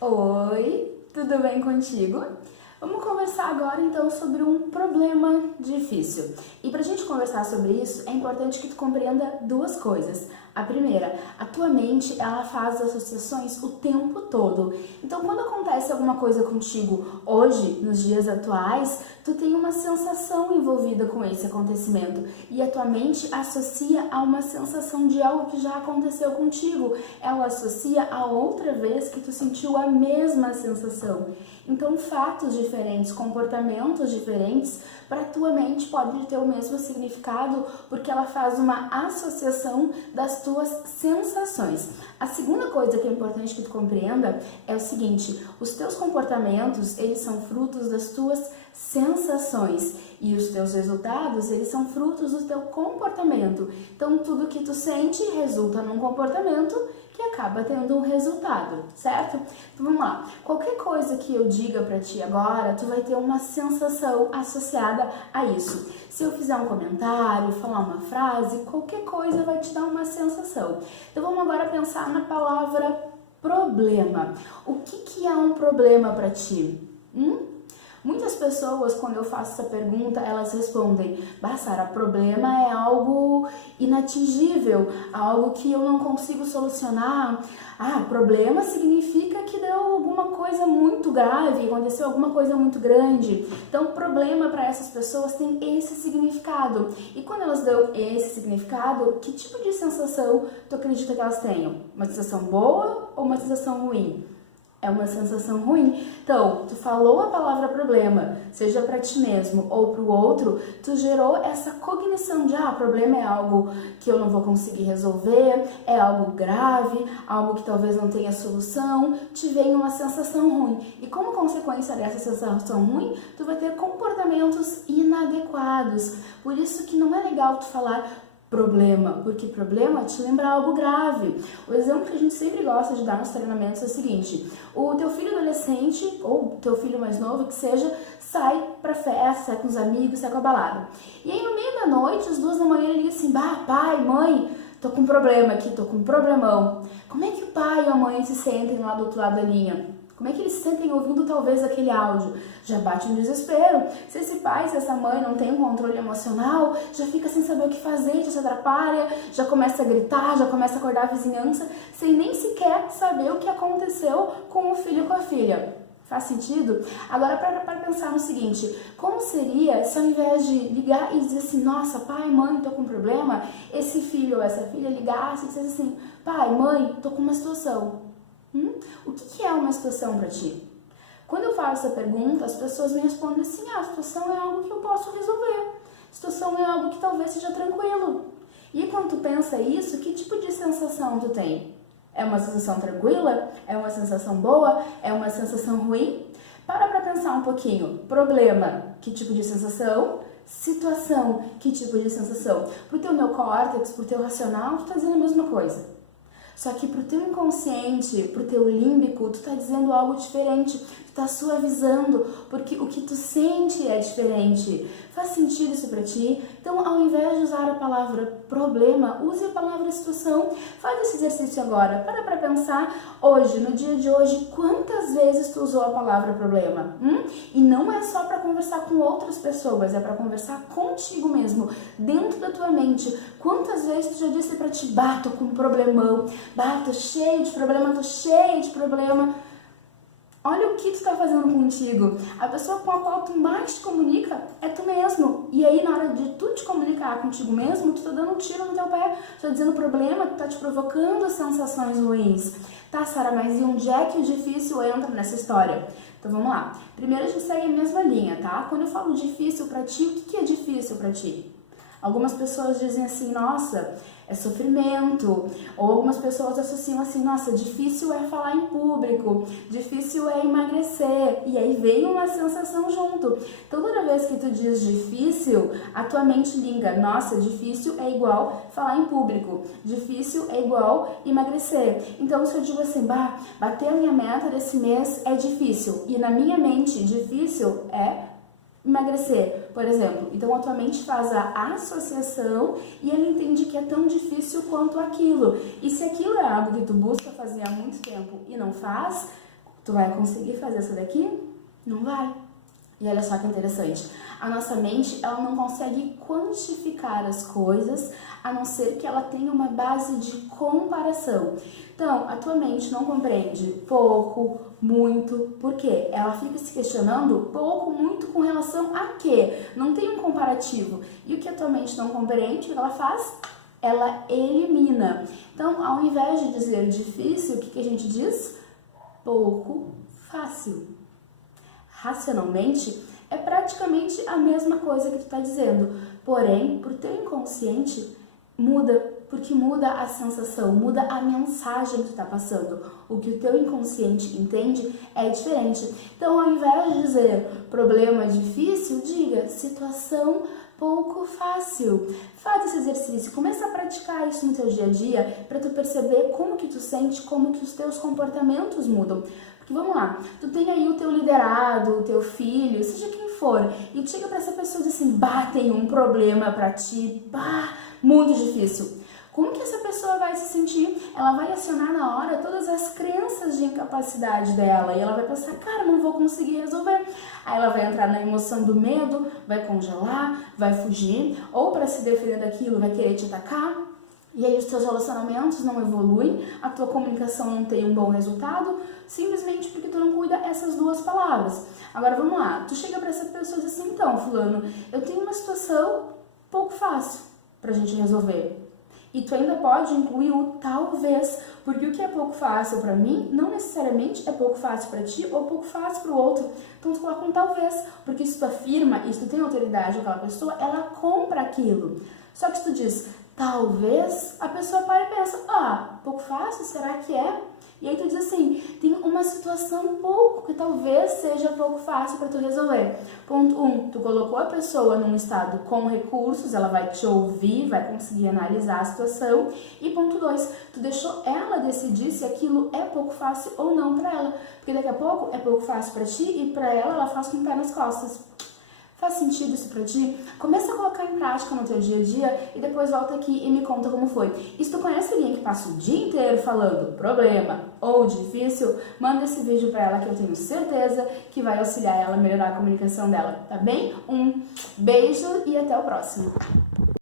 Oi, tudo bem contigo? Vamos conversar agora então sobre um problema difícil. E pra gente conversar sobre isso, é importante que tu compreenda duas coisas. A primeira, a tua mente, ela faz associações o tempo todo. Então, quando acontece alguma coisa contigo hoje, nos dias atuais, tu tem uma sensação envolvida com esse acontecimento. E a tua mente associa a uma sensação de algo que já aconteceu contigo. Ela associa a outra vez que tu sentiu a mesma sensação. Então, fatos diferentes, comportamentos diferentes, para a tua mente pode ter o mesmo significado, porque ela faz uma associação das tuas sensações. A segunda coisa que é importante que tu compreenda é o seguinte: os teus comportamentos, eles são frutos das tuas sensações e os teus resultados, eles são frutos do teu comportamento. Então, tudo que tu sente resulta num comportamento que acaba tendo um resultado, certo? Então, vamos lá. Qualquer coisa que eu diga pra ti agora, tu vai ter uma sensação associada a isso. Se eu fizer um comentário, falar uma frase, qualquer coisa vai te dar uma sensação. Então, vamos agora pensar na palavra problema. O que é um problema pra ti? Muitas pessoas, quando eu faço essa pergunta, elas respondem: Sara, problema é algo inatingível, algo que eu não consigo solucionar. Problema significa que deu alguma coisa muito grave, aconteceu alguma coisa muito grande. Então, problema para essas pessoas tem esse significado. E quando elas dão esse significado, que tipo de sensação tu acredita que elas tenham? Uma sensação boa ou uma sensação ruim? É uma sensação ruim. Então, tu falou a palavra problema, seja para ti mesmo ou para o outro, tu gerou essa cognição de problema é algo que eu não vou conseguir resolver, é algo grave, algo que talvez não tenha solução, te vem uma sensação ruim. E como consequência dessa sensação ruim, tu vai ter comportamentos inadequados. Por isso que não é legal tu falar problema, porque problema te lembra algo grave. O exemplo que a gente sempre gosta de dar nos treinamentos é o seguinte: o teu filho adolescente, ou teu filho mais novo, que seja, sai pra festa, sai com os amigos, sai com a balada. E aí no meio da noite, às 2 da manhã, ele diz assim: pai, mãe, tô com um problema aqui, tô com um problemão. Como é que o pai e a mãe se sentem lá do outro lado da linha? Como é que eles se sentem ouvindo talvez aquele áudio? Já bate um desespero. Se esse pai, se essa mãe não tem um controle emocional, já fica sem saber o que fazer, já se atrapalha, já começa a gritar, já começa a acordar a vizinhança, sem nem sequer saber o que aconteceu com o filho e com a filha. Faz sentido? Agora, para pensar no seguinte: como seria se ao invés de ligar e dizer assim, nossa, pai, mãe, tô com um problema, esse filho ou essa filha ligasse e dissesse assim, pai, mãe, tô com uma situação. O que é uma situação para ti? Quando eu faço essa pergunta, as pessoas me respondem assim: a situação é algo que eu posso resolver. A situação é algo que talvez seja tranquilo. E quando tu pensa isso, que tipo de sensação tu tem? É uma sensação tranquila? É uma sensação boa? É uma sensação ruim? Para pensar um pouquinho. Problema, que tipo de sensação? Situação, que tipo de sensação? Pro teu neocórtex, pro teu racional, tu tá dizendo a mesma coisa. Só que pro teu inconsciente, pro teu límbico, tu tá dizendo algo diferente, tu tá suavizando, porque o que tu sente é diferente. Faz sentido isso pra ti? Então, ao invés de usar a palavra problema, use a palavra situação. Faz esse exercício agora. Para pensar hoje, no dia de hoje, quantas vezes tu usou a palavra problema? E não é só para conversar com outras pessoas, é para conversar contigo mesmo, dentro da tua mente. Quantas vezes tu já disse pra ti: tô com um problemão, tô cheio de problema, tô cheio de problema. Olha o que tu tá fazendo contigo. A pessoa com a qual tu mais te comunica é tu mesmo. E aí, na hora de tu te comunicar contigo mesmo, tu tá dando um tiro no teu pé. Tu tá dizendo problema, tu tá te provocando sensações ruins. Tá, Sara, mas e onde é que o difícil entra nessa história? Então vamos lá. Primeiro a gente segue a mesma linha, tá? Quando eu falo difícil pra ti, o que é difícil pra ti? Algumas pessoas dizem assim, nossa, é sofrimento. Ou algumas pessoas associam assim, nossa, difícil é falar em público, difícil é emagrecer. E aí vem uma sensação junto. Então, toda vez que tu diz difícil, a tua mente liga, nossa, difícil é igual falar em público, difícil é igual emagrecer. Então, se eu digo assim, bater a minha meta desse mês é difícil. E na minha mente, difícil é emagrecer, por exemplo. Então a tua mente faz a associação e ela entende que é tão difícil quanto aquilo. E se aquilo é algo que tu busca fazer há muito tempo e não faz, Tu vai conseguir fazer essa daqui? Não vai. E olha só que interessante, a nossa mente, ela não consegue quantificar as coisas, a não ser que ela tenha uma base de comparação. Então, a tua mente não compreende pouco, muito, por quê? Ela fica se questionando pouco, muito com relação a quê? Não tem um comparativo. E o que a tua mente não compreende, o que ela faz? Ela elimina. Então, ao invés de dizer difícil, o que a gente diz? Pouco fácil. Racionalmente, é praticamente a mesma coisa que tu está dizendo, porém, pro teu inconsciente, muda, porque muda a sensação, muda a mensagem que tu está passando. O que o teu inconsciente entende é diferente. Então, ao invés de dizer problema difícil, diga situação pouco fácil. Faz esse exercício, começa a praticar isso no teu dia a dia para tu perceber como que tu sente, como que os teus comportamentos mudam. Porque vamos lá, tu tem aí o teu liderado, o teu filho, seja quem for, e tu chega pra essa pessoa e diz assim, tem um problema pra ti, muito difícil. Como que essa pessoa vai se sentir? Ela vai acionar na hora todas as crenças de incapacidade dela e ela vai pensar, cara, não vou conseguir resolver. Aí ela vai entrar na emoção do medo, vai congelar, vai fugir, ou para se defender daquilo vai querer te atacar. E aí os teus relacionamentos não evoluem, a tua comunicação não tem um bom resultado, simplesmente porque tu não cuida essas duas palavras. Agora vamos lá, tu chega pra essa pessoa e diz assim, então fulano, eu tenho uma situação pouco fácil pra gente resolver. E tu ainda pode incluir o talvez, porque o que é pouco fácil pra mim, não necessariamente é pouco fácil pra ti ou pouco fácil pro outro. Então tu coloca um talvez, porque se tu afirma e se tu tem autoridade com aquela pessoa, ela compra aquilo. Só que se tu diz talvez, a pessoa para e pensa, pouco fácil, será que é? E aí tu diz assim, tem uma situação pouco, que talvez seja pouco fácil para tu resolver. Ponto 1, tu colocou a pessoa num estado com recursos, ela vai te ouvir, vai conseguir analisar a situação. E ponto 2, tu deixou ela decidir se aquilo é pouco fácil ou não para ela. Porque daqui a pouco é pouco fácil para ti e para ela faz com o pé nas costas. Faz sentido isso pra ti? Começa a colocar em prática no teu dia a dia e depois volta aqui e me conta como foi. E se tu conhece alguém que passa o dia inteiro falando problema ou difícil, manda esse vídeo pra ela que eu tenho certeza que vai auxiliar ela a melhorar a comunicação dela, tá bem? Um beijo e até o próximo!